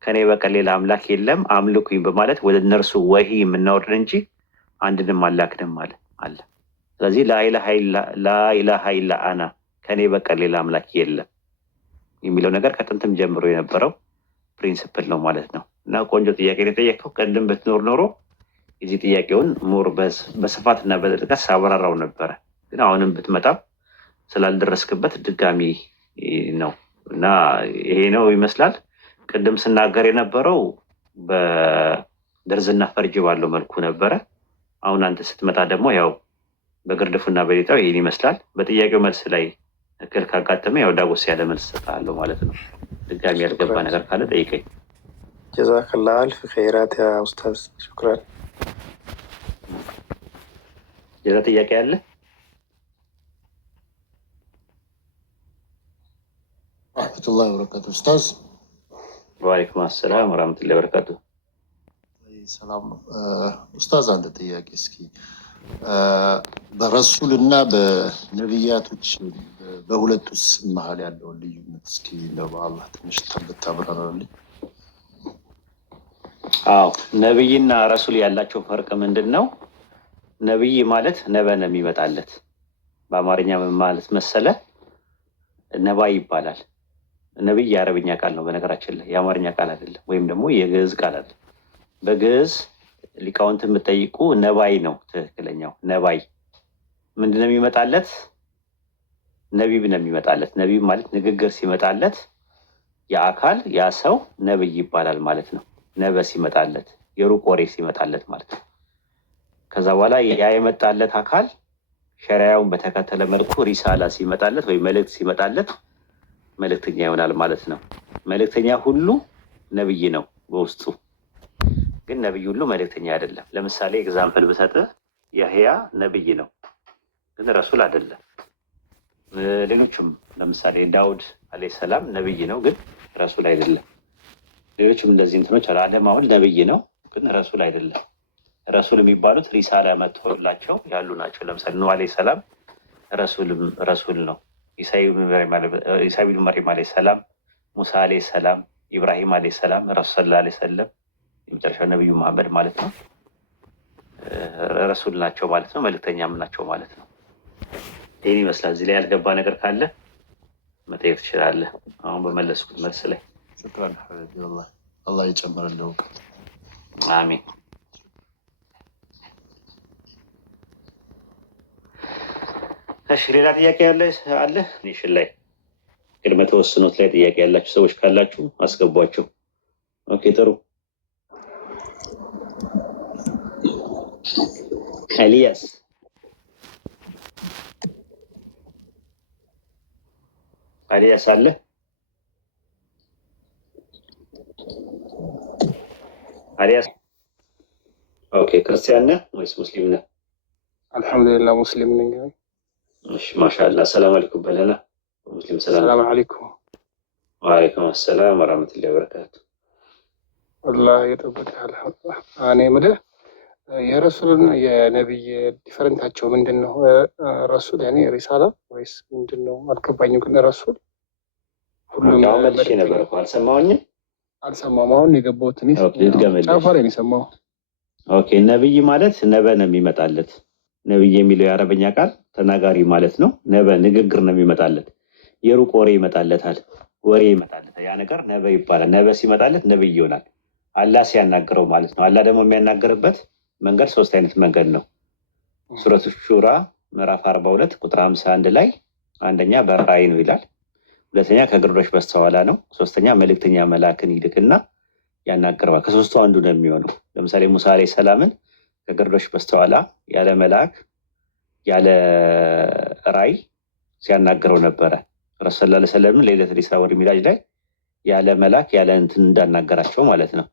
ከኔ በቀር ሌላ አምላክ የለም አምልኩኝ በማለት ወደ እነርሱ ወሂ የምናወርድ እንጂ አንድንም አላክንም አለ። ስለዚህ ላኢላሃ ኢላ አና ከኔ በቀር ሌላ አምላክ የለም የሚለው ነገር ከጥንትም ጀምሮ የነበረው ፕሪንስፕል ነው ማለት ነው። እና ቆንጆ ጥያቄ የጠየቀው ቀደም ብትኖር ኖሮ የዚህ ጥያቄውን ሞር በስፋት እና በጥልቀት ሳብራራው ነበረ። ግን አሁንም ብትመጣም ስላልደረስክበት ድጋሚ ነው እና ይሄ ነው ይመስላል። ቅድም ስናገር የነበረው በደርዝና ፈርጅ ባለው መልኩ ነበረ። አሁን አንተ ስትመጣ ደግሞ ያው በግርድፉና በሌጣው ይህን ይመስላል። በጥያቄው መልስ ላይ እክል ካጋጠመ ያው ዳጎስ ያለ መልስ እሰጥሃለሁ ማለት ነው። ድጋሚ ያልገባ ነገር ካለ ጠይቀኝ። ጀዛከላ አልፍ ኸይራት ያ ኡስታዝ ሹክራን። ሌላ ጥያቄ አለ? ረህመቱላሂ ወበረካቱ ኡስታዝ። ወአለይኩም አሰላም ወራህመቱላሂ ወበረካቱ። ሰላም ነው ኡስታዝ። አንድ ጥያቄ እስኪ በረሱል እና በነቢያቶች በሁለቱስ መሀል ያለውን ልዩነት እስኪ በአላህ ትንሽ ብታብራራልኝ። አዎ ነብይና ረሱል ያላቸው ፈርቅ ምንድን ነው? ነብይ ማለት ነበ ነው የሚመጣለት። በአማርኛ ምን ማለት መሰለ? ነባይ ይባላል። ነብይ የአረብኛ ቃል ነው በነገራችን ላይ፣ የአማርኛ ቃል አይደለም፣ ወይም ደግሞ የግዕዝ ቃል አለ። በግዕዝ ሊቃውንት የምጠይቁ ነባይ ነው ትክክለኛው። ነባይ ምንድን ነው የሚመጣለት? ነቢብ ነው የሚመጣለት። ነቢብ ማለት ንግግር ሲመጣለት የአካል ያ ሰው ነብይ ይባላል ማለት ነው። ነበ ሲመጣለት የሩቅ ወሬ ሲመጣለት ማለት ነው። ከዛ በኋላ ያ የመጣለት አካል ሸሪያውን በተከተለ መልኩ ሪሳላ ሲመጣለት ወይም መልእክት ሲመጣለት መልእክተኛ ይሆናል ማለት ነው። መልእክተኛ ሁሉ ነብይ ነው በውስጡ፣ ግን ነብይ ሁሉ መልእክተኛ አይደለም። ለምሳሌ ኤግዛምፕል ብሰጥህ ያህያ ነብይ ነው፣ ግን ረሱል አይደለም። ሌሎችም ለምሳሌ ዳውድ አለይሂ ሰላም ነብይ ነው፣ ግን ረሱል አይደለም። ሌሎችም እንደዚህ እንትኖች አሉ። አደም አሁን ነብይ ነው፣ ግን ረሱል አይደለም። ረሱል የሚባሉት ሪሳላ መጥቶላቸው ያሉ ናቸው። ለምሳሌ ኑህ አለይሂ ሰላም ረሱል ነው። ኢሳ ኢብኑ መርየም አለይሂ ሰላም፣ ሙሳ አለይሂ ሰላም፣ ኢብራሂም አለይሂ ሰላም፣ ረሱል ሰለላሁ ዐለይሂ ወሰለም የመጨረሻው ነብዩ መሐመድ ማለት ነው ረሱል ናቸው ማለት ነው። መልእክተኛም ናቸው ማለት ነው። ይህን ይመስላል። እዚህ ላይ ያልገባ ነገር ካለ መጠየቅ ትችላለህ። አሁን በመለስኩት መልስ ላይ ሹክራን ሐቢቢ ወላሂ አላህ ይጨምርልህ እውቀት። አሚን። እሺ ሌላ ጥያቄ አለ? ኒሽን ላይ ቅድመ ተወስኖት ላይ ጥያቄ ያላችሁ ሰዎች ካላችሁ አስገቧቸው። ኦኬ ጥሩ። ኤልያስ አለ? ኤልያስ ኦኬ። ክርስቲያን ነህ ወይስ ሙስሊም ነህ? አልሐምዱሊላህ ሙስሊም ነኝ። እሺ ማሻአላህ። ሰላም አለይኩም በለና። ሙስሊም ሰላም አለይኩም። ወአለይኩም ሰላም ወራህመቱላሂ ወበረካቱ። አላህ ይጠብቅህ። እኔ የምልህ የረሱልና የነቢይ ዲፈረንታቸው ምንድን ነው? ረሱል ያኔ ሪሳላ ወይስ ምንድን ነው? አልገባኝም። ግን ረሱል ሁሉም መልሼ ነበር እኮ አልሰማሁኝም። አልሰማሁም። አሁን የገባሁት እኔ ጫፋ ላይ ነው የሰማሁ። ኦኬ ነቢይ ማለት ነበ ነው የሚመጣለት። ነቢይ የሚለው የአረበኛ ቃል ተናጋሪ ማለት ነው። ነበ ንግግር ነው የሚመጣለት። የሩቅ ወሬ ይመጣለታል፣ ወሬ ይመጣለታል። ያ ነገር ነበ ይባላል። ነበ ሲመጣለት ነቢይ ይሆናል። አላህ ሲያናግረው ማለት ነው። አላህ ደግሞ የሚያናግርበት መንገድ 3 አይነት መንገድ ነው። ሱረቱ ሹራ ምዕራፍ 42 ቁጥር 51 ላይ አንደኛ በራእይ ነው ይላል። ሁለተኛ ከግርዶሽ በስተኋላ ነው። ሶስተኛ መልእክተኛ መላክን ይልክና ያናግረዋል። ከሶስቱ አንዱ ነው የሚሆነው። ለምሳሌ ሙሳ አለይሂ ሰላምን ከግርዶሽ በስተኋላ ያለ መልአክ ያለ ራእይ ሲያናግረው ነበረ። ረሱል ሰለላሁ ዐለይሂ ወሰለም ለይለቱል ኢስራ ወል ሚዕራጅ ላይ ያለ መልአክ ያለ እንትን እንዳናገራቸው ማለት ነው።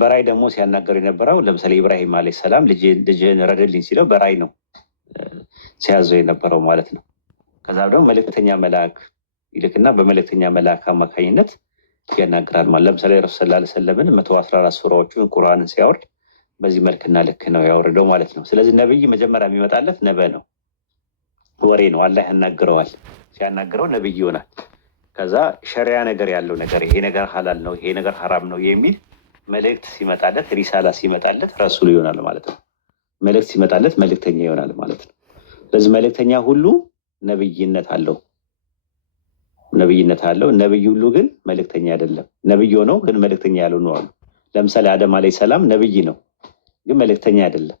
በራእይ ደግሞ ሲያናገር የነበረው ለምሳሌ ኢብራሂም አለይሂ ሰላም ልጅህን ረድልኝ ሲለው በራእይ ነው ሲያዘው የነበረው ማለት ነው። ከዛ ደግሞ መልእክተኛ መልአክ ይልክና በመልእክተኛ መልአክ አማካኝነት ያናግራል ማለት። ለምሳሌ ረሱል ሰለላሁ ዐለይሂ ወሰለምን 114 ሱራዎችን ቁርአንን ሲያወርድ በዚህ መልክና ልክ ነው ያወረደው ማለት ነው። ስለዚህ ነብይ መጀመሪያ የሚመጣለት ነበ ነው፣ ወሬ ነው። አላህ ያናግረዋል። ሲያናግረው ነብይ ይሆናል። ከዛ ሸሪያ ነገር ያለው ነገር ይሄ ነገር ሀላል ነው፣ ይሄ ነገር ሀራም ነው የሚል መልእክት ሲመጣለት፣ ሪሳላ ሲመጣለት ረሱል ይሆናል ማለት ነው። መልእክት ሲመጣለት መልእክተኛ ይሆናል ማለት ነው። ስለዚህ መልእክተኛ ሁሉ ነብይነት አለው። ነብይ ሁሉ ግን መልእክተኛ አይደለም። ነብይ ሆነው ግን መልእክተኛ ያልሆኑ አሉ። ለምሳሌ አደም አለይሂ ሰላም ነብይ ነው ግን መልእክተኛ አይደለም።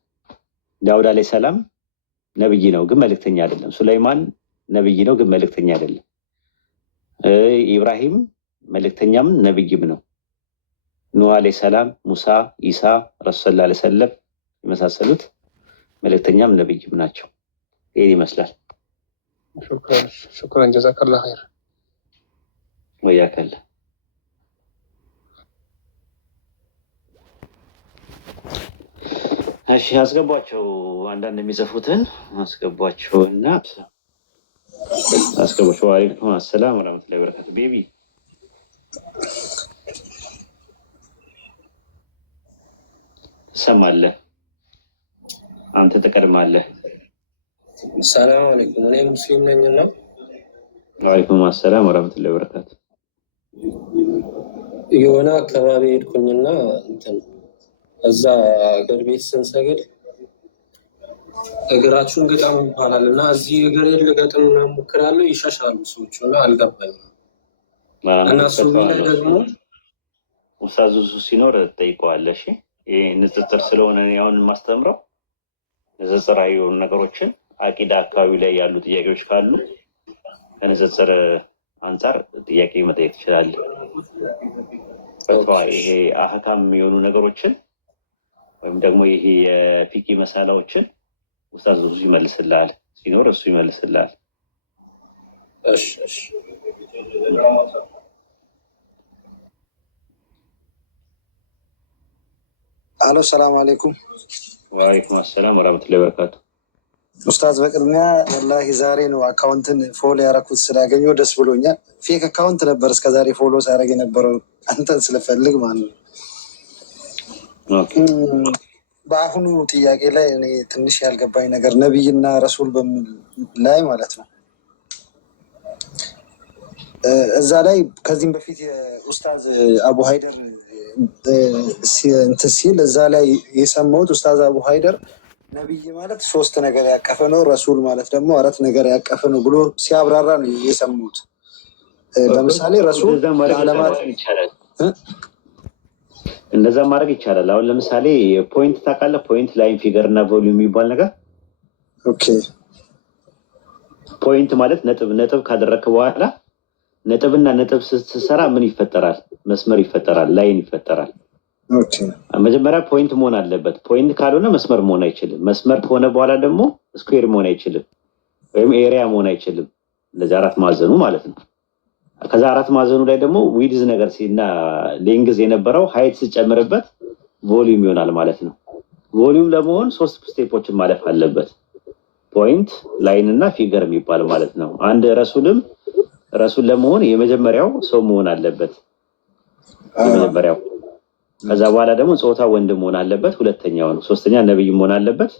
ዳውድ አለይሂ ሰላም ነብይ ነው ግን መልእክተኛ አይደለም። ሱለይማን ነብይ ነው ግን መልእክተኛ አይደለም። ኢብራሂም መልእክተኛም ነብይም ነው። ኑህ አለይሂ ሰላም፣ ሙሳ፣ ኢሳ፣ ረሱል ሰለላሁ ዐለይሂ ወሰለም የመሳሰሉት መልእክተኛም ነብይም ናቸው። ይሄን ይመስላል። ሹክራን ጀዛከላህ ኸይር ወያከለ። እሺ አስገቧቸው፣ አንዳንድ የሚጽፉትን አስገቧቸውና አስገቧቸው። ወአለይኩም አሰላም ወራህመቱላሂ ወበረካቱ። ቤቢ ትሰማለህ? አንተ ትቀድማለህ። ሰላም አለይኩም። እኔ ሙስሊም ነኝና። ወአለይኩም አሰላም ወራህመቱላሂ ወበረካቱ። የሆነ አካባቢ ሄድኩኝና እንትን እዛ እግር ቤት ስንሰግድ እግራችሁን ግጠም ይባላል እና እዚህ እግር ልገጥም ሞክራለሁ፣ ይሻሻሉ ሰዎቹ እና አልገባኝም። እና እሱ ላይ ደግሞ ኡስታዙ ሲኖር ትጠይቀዋለሽ። ይሄ ንጽጽር ስለሆነ አሁን የማስተምረው ንጽጽራዊ የሆኑ ነገሮችን አቂዳ አካባቢ ላይ ያሉ ጥያቄዎች ካሉ ከንጽጽር አንጻር ጥያቄ መጠየቅ ትችላለህ። ይሄ አህካም የሆኑ ነገሮችን ወይም ደግሞ ይሄ የፊቂ መሳላዎችን ኡስታዝ ብዙ ይመልስልሃል፣ ሲኖር እሱ ይመልስልሃል። እሺ እሺ። አሎ ሰላም አለይኩም። ወአለይኩም አሰላም ወራህመቱላሂ ወበረካቱ። ኡስታዝ በቅድሚያ ወላሂ ዛሬ ነው አካውንትን ፎሎ ያደረኩት፣ ስላገኘሁ ደስ ብሎኛል። ፌክ አካውንት ነበር እስከዛሬ ፎሎ ሳደርግ የነበረው አንተን ስለፈልግ ማለት ነው። በአሁኑ ጥያቄ ላይ እኔ ትንሽ ያልገባኝ ነገር ነቢይና ረሱል በሚል ላይ ማለት ነው እዛ ላይ ከዚህም በፊት የኡስታዝ አቡ ሀይደር እንትን ሲል እዛ ላይ የሰማሁት ኡስታዝ አቡ ሀይደር ነቢይ ማለት 3 ነገር ያቀፈ ነው፣ ረሱል ማለት ደግሞ 4 ነገር ያቀፈ ነው ብሎ ሲያብራራ ነው የሰማሁት። ለምሳሌ ረሱል ለዓለማት እንደዛ ማድረግ ይቻላል። አሁን ለምሳሌ ፖይንት ታውቃለህ? ፖይንት፣ ላይን፣ ፊገር እና ቮሊዩም የሚባል ነገር። ኦኬ ፖይንት ማለት ነጥብ ካደረግክ በኋላ ነጥብና ነጥብ ስትሰራ ምን ይፈጠራል? መስመር ይፈጠራል፣ ላይን ይፈጠራል። ኦኬ መጀመሪያ ፖይንት መሆን አለበት። ፖይንት ካልሆነ መስመር መሆን አይችልም። መስመር ከሆነ በኋላ ደግሞ ስኩዌር መሆን አይችልም፣ ወይም ኤሪያ መሆን አይችልም። እንደዚህ 4 ማዕዘኑ ማለት ነው። ከዛ 4 ማዕዘኑ ላይ ደግሞ ዊድዝ ነገር ሲና ሌንግዝ የነበረው ሀይት ስጨምርበት ቮሊዩም ይሆናል ማለት ነው። ቮሊዩም ለመሆን 3 ስቴፖችን ማለፍ አለበት። ፖይንት፣ ላይን እና ፊገር የሚባል ማለት ነው። አንድ ረሱል ለመሆን የመጀመሪያው ሰው መሆን አለበት፣ የመጀመሪያው። ከዛ በኋላ ደግሞ ጾታ ወንድ መሆን አለበት፣ ሁለተኛው ነው። ሶስተኛ ነብይ መሆን አለበት፣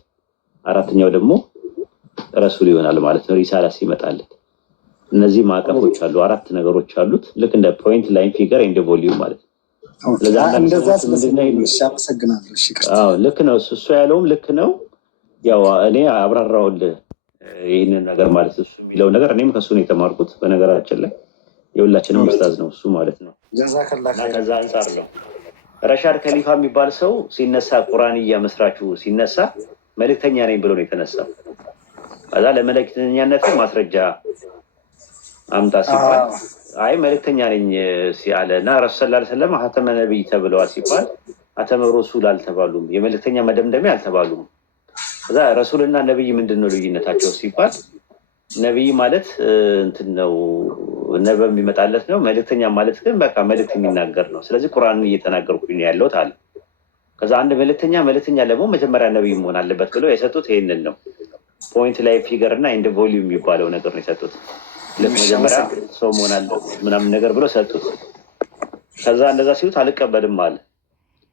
አራተኛው ደግሞ ረሱል ይሆናል ማለት ነው ሪሳላ ሲመጣለት። እነዚህ ማዕቀፎች አሉ፣ 4 ነገሮች አሉት። ልክ እንደ ፖይንት፣ ላይን፣ ፊገር ኤንድ ቮሊዩም ማለት ነው። ልክ ነው። እሱ ያለውም ልክ ነው። ያው እኔ አብራራውልህ ይህንን ነገር ማለት እሱ የሚለው ነገር እኔም ከሱ ነው የተማርኩት። በነገራችን ላይ የሁላችንም ኡስታዝ ነው እሱ ማለት ነው። ከዛ አንጻር ነው ረሻድ ከሊፋ የሚባል ሰው ሲነሳ ቁርአንያ መስራቹ ሲነሳ መልእክተኛ ነኝ ብሎ ነው የተነሳው። ከዛ ለመልእክተኛነት ማስረጃ አምጣ ሲባል አይ መልእክተኛ ነኝ ሲአለ እና ረሱል ሰለላሁ ዐለይሂ ወሰለም ሀተመ ነቢይ ተብለዋል ሲባል ሀተመ ረሱል አልተባሉም፣ የመልእክተኛ መደምደሚያ አልተባሉም። ከዛ ረሱልና ነብይ ምንድነው ልዩነታቸው ሲባል ነብይ ማለት እንትን ነው ነበብ የሚመጣለት ነው። መልእክተኛ ማለት ግን በቃ መልእክት የሚናገር ነው። ስለዚህ ቁርአንን እየተናገርኩኝ ነው ያለሁት አለ። ከዛ አንድ መልእክተኛ ደግሞ መጀመሪያ ነብይ መሆን አለበት ብለው የሰጡት ይሄንን ነው። ፖይንት ላይ ፊገር እና ኢንድ ቮሊዩም የሚባለው ነገር ነው የሰጡት። ለመጀመሪያ ሰው መሆን አለበት ምናምን ነገር ብለው ሰጡት። ከዛ እንደዛ ሲሉት አልቀበልም አለ።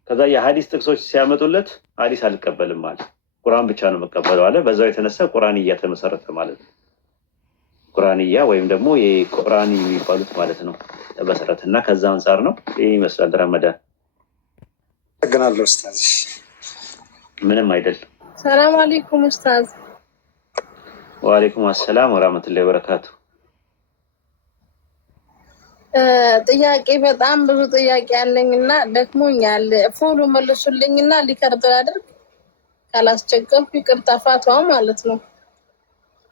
ከዛ የሐዲስ ጥቅሶች ሲያመጡለት ሐዲስ አልቀበልም አለ። ቁርአን ብቻ ነው መቀበለው አለ። በዛው የተነሳ ቁርአን እያተመሰረተ ማለት ነው። ቁርአንያ ወይም ደግሞ የቁርአን የሚባሉት ማለት ነው በመሰረት እና ከዛ አንጻር ነው ይህ ይመስላል። ረመዳን አመሰግናለሁ ኡስታዝ። ምንም አይደል። ሰላም አለይኩም ኡስታዝ። ወአለይኩም አሰላም ወራህመቱላሂ ወበረካቱ። ጥያቄ በጣም ብዙ ጥያቄ ያለኝና ደክሞኛል። ፎሎ መልሱልኝና ሊከርድ አድርግ ካላስቸገርኩ ይቅርታ። ፈትዋ ማለት ነው።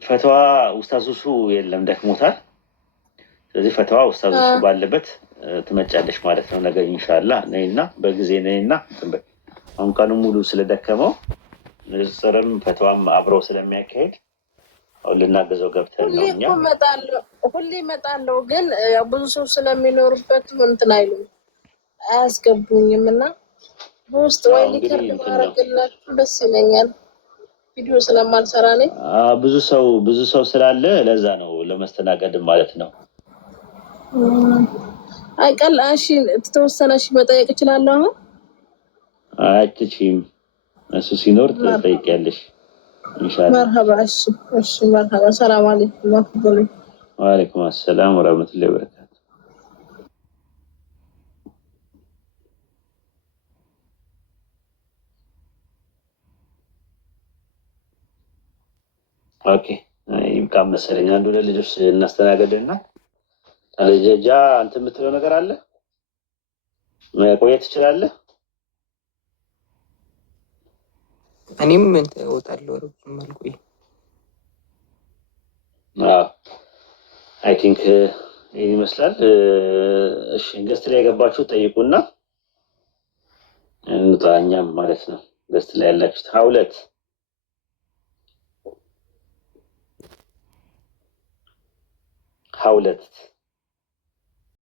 ፈትዋ ኡስታዝ ሱሱ የለም ደክሞታል። ስለዚህ ፈትዋ ኡስታዝ ሱሱ ባለበት ትመጫለሽ ማለት ነው። ነገ ኢንሻአላህ ነይና በጊዜ ነይና አሁን ቀኑ ሙሉ ስለደከመው ንጽርም ፈትዋም አብረው ስለሚያካሄድ ልናገዘው ገብተን ነው። እኛ ሁሌ እመጣለሁ ግን ብዙ ሰው ስለሚኖርበት እንትን አይሉም አያስገቡኝም እና በውስጥ ወይ ሊከርድ ማረግላችሁ ደስ ይለኛል። ቪዲዮ ስለማልሰራ ነኝ። ብዙ ሰው ስላለ ለዛ ነው ለመስተናገድ ማለት ነው። አይቀል እሺ ተወሰነ እሺ መጠየቅ እችላለሁ አሁን? አትችይም። እሱ ሲኖር ትጠይቂያለሽ ኢንሻአላህ። መርሐባ። እሺ መርሐባ። ሰላም አለይኩም ወራህመቱላሂ ወአለይኩም አሰላም ወራህመቱላሂ ወበረካቱ። ኦኬ ይብቃ መሰለኝ። አንዱ ለልጆች እናስተናገድና አለጀጃ አንተ የምትለው ነገር አለ መቆየት ትችላለህ። እኔም እወጣለሁ መልኩ አይ ቲንክ ይመስላል። እሺ ገስት ላይ የገባችሁ ጠይቁና እንጣኛም ማለት ነው። ገስት ላይ ያላችሁት ሀውለት